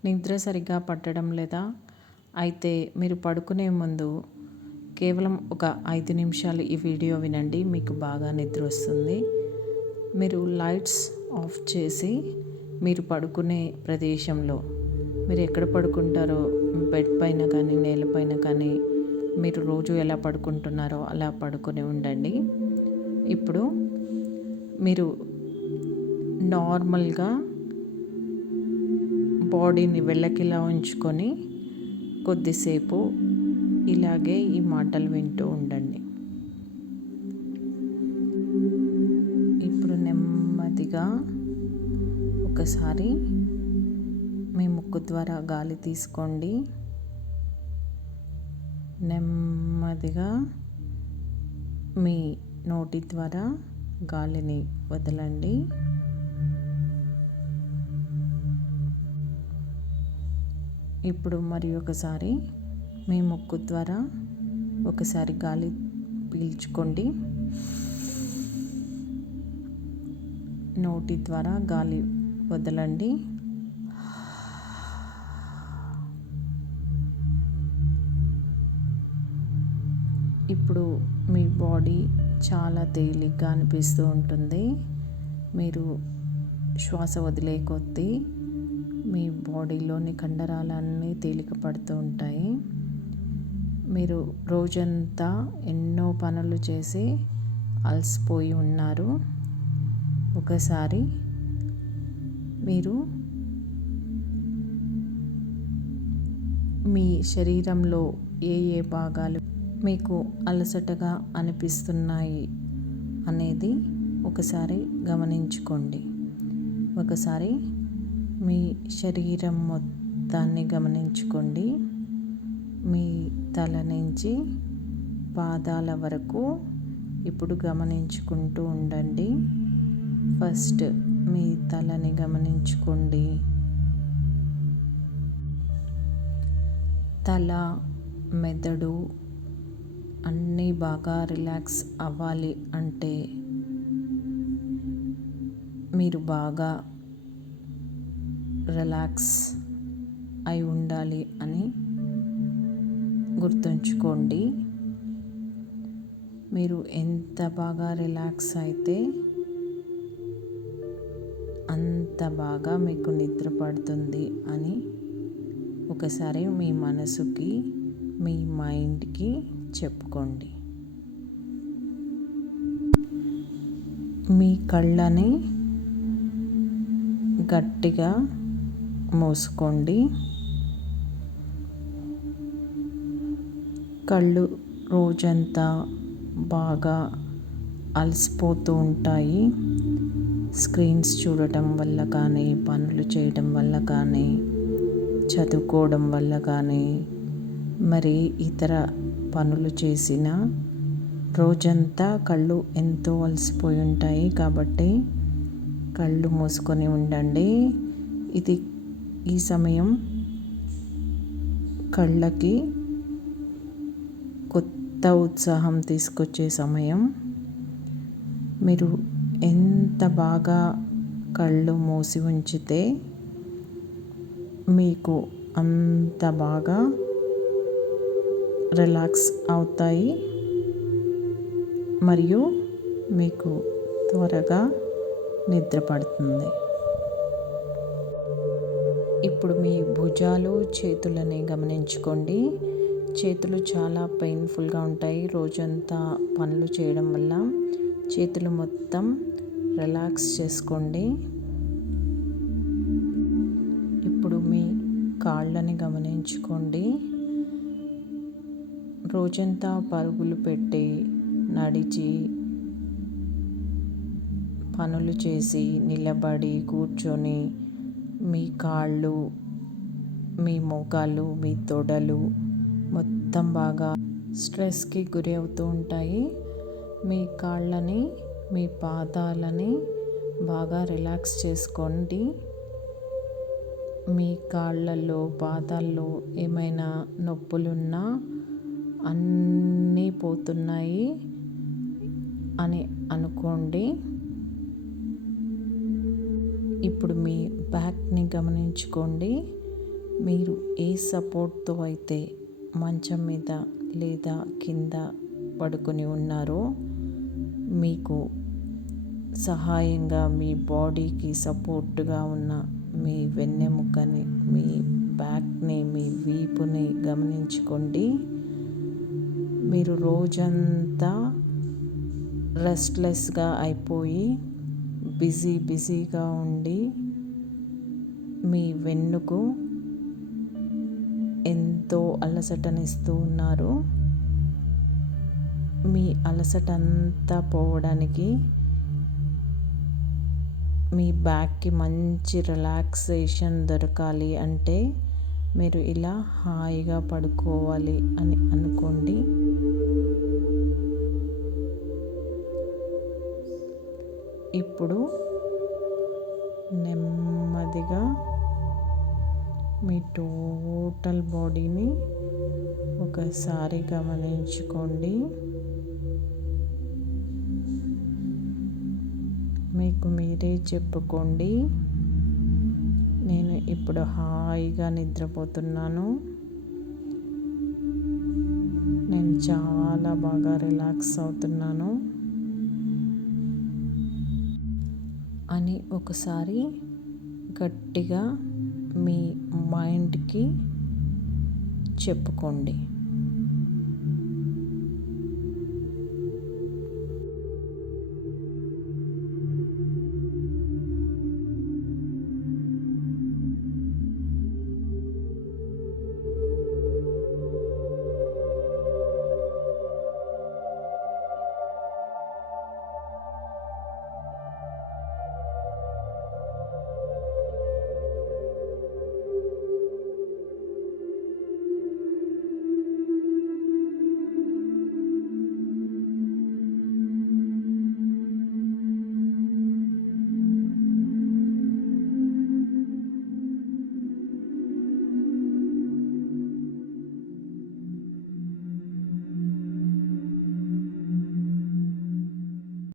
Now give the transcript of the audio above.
నిద్ర సరిగ్గా పట్టడం లేదా? అయితే మీరు పడుకునే ముందు కేవలం ఒక 5 నిమిషాలు ఈ వీడియో వినండి. మీకు బాగా నిద్ర వస్తుంది. మీరు లైట్స్ ఆఫ్ చేసి మీరు పడుకునే ప్రదేశంలో మీరు ఎక్కడ పడుకుంటారో బెడ్ పైన కానీ నేలపైన కానీ మీరు రోజు ఎలా పడుకుంటున్నారో అలా పడుకొని ఉండండి. ఇప్పుడు మీరు నార్మల్గా బాడీని వెళ్ళకిలా ఉంచుకొని కొద్దిసేపు ఇలాగే ఈ మాటలు వింటూ ఉండండి. ఇప్పుడు నెమ్మదిగా ఒకసారి మీ ముక్కు ద్వారా గాలి తీసుకోండి. నెమ్మదిగా మీ నోటి ద్వారా గాలిని వదలండి. ఇప్పుడు మరి ఒకసారి మీ ముక్కు ద్వారా ఒకసారి గాలి పీల్చుకోండి. నోటి ద్వారా గాలి వదలండి. ఇప్పుడు మీ బాడీ చాలా తేలిగ్గా అనిపిస్తూ ఉంటుంది. మీరు శ్వాస వదిలే కొద్దీ మీ బాడీలోని కండరాలన్నీ తేలిక పడుతూ ఉంటాయి. మీరు రోజంతా ఎన్నో పనులు చేసి అలసిపోయి ఉన్నారు. ఒకసారి మీరు మీ శరీరంలో ఏ ఏ భాగాలు మీకు అలసటగా అనిపిస్తున్నాయి అనేది ఒకసారి గమనించుకోండి. ఒకసారి మీ శరీరం మొత్తాన్ని గమనించుకోండి. మీ తల నుంచి పాదాల వరకు ఇప్పుడు గమనించుకుంటూ ఉండండి. ఫస్ట్ మీ తలని గమనించుకోండి. తల, మెదడు అన్నీ బాగా రిలాక్స్ అవ్వాలి అంటే మీరు బాగా రిలాక్స్ అయి ఉండాలి అని గుర్తుంచుకోండి. మీరు ఎంత బాగా రిలాక్స్ అయితే అంత బాగా మీకు నిద్ర పడుతుంది అని ఒకసారి మీ మనసుకి, మీ మైండ్కి చెప్పుకోండి. మీ కళ్ళని గట్టిగా మూసుకోండి. కళ్ళు రోజంతా బాగా అలసిపోతూ ఉంటాయి. స్క్రీన్స్ చూడటం వల్ల కానీ, పనులు చేయడం వల్ల కానీ, చదువుకోవడం వల్ల కానీ, మరి ఇతర పనులు చేసిన రోజంతా కళ్ళు ఎంతో అలసిపోయి ఉంటాయి. కాబట్టి కళ్ళు మూసుకొని ఉండండి. ఈ సమయం కళ్ళకి కొత్త ఉత్సాహం తీసుకొచ్చే సమయం. మీరు ఎంత బాగా కళ్ళు మూసి ఉంచితే మీకు అంత బాగా రిలాక్స్ అవుతాయి మరియు మీకు త్వరగా నిద్ర పడుతుంది. ఇప్పుడు మీ భుజాలు, చేతులని గమనించుకోండి. చేతులు చాలా పెయిన్ఫుల్గా ఉంటాయి. రోజంతా పనులు చేయడం వల్ల చేతులు మొత్తం రిలాక్స్ చేసుకోండి. ఇప్పుడు మీ కాళ్ళని గమనించుకోండి. రోజంతా పరుగులు పెట్టి, నడిచి, పనులు చేసి, నిలబడి, కూర్చొని మీ కాళ్ళు, మీ మోకాళ్ళు, మీ తొడలు మొత్తం బాగా స్ట్రెస్కి గురి అవుతూ ఉంటాయి. మీ కాళ్ళని, మీ పాదాలని బాగా రిలాక్స్ చేసుకోండి. మీ కాళ్ళల్లో, పాదాల్లో ఏమైనా నొప్పులున్నా అన్నీ పోతున్నాయి అని అనుకోండి. ఇప్పుడు మీ బ్యాక్ని గమనించుకోండి. మీరు ఏ సపోర్ట్తో అయితే మంచం మీద లేదా కింద పడుకొని ఉన్నారో మీకు సహాయంగా మీ బాడీకి సపోర్ట్గా ఉన్న మీ వెన్నెముకని, మీ బ్యాక్ని, మీ వీపుని గమనించుకోండి. మీరు రోజంతా రెస్ట్లెస్గా అయిపోయి బిజీగా ఉండి మీ వెన్నుకు ఎంతో అలసటనిస్తూ ఉన్నారు. మీ అలసట అంతా పోవడానికి, మీ బ్యాక్కి మంచి రిలాక్సేషన్ దొరకాలి అంటే మీరు ఇలా హాయిగా పడుకోవాలి అని అనుకోండి. ఇప్పుడు నెమ్మదిగా మీ టోటల్ బాడీని ఒకసారి గమనించుకోండి. మీకు మీరే చెప్పుకోండి, నేను ఇప్పుడు హాయిగా నిద్రపోతున్నాను, నేను చాలా బాగా రిలాక్స్ అవుతున్నాను అని ఒకసారి గట్టిగా మీ మైండ్కి చెప్పుకోండి.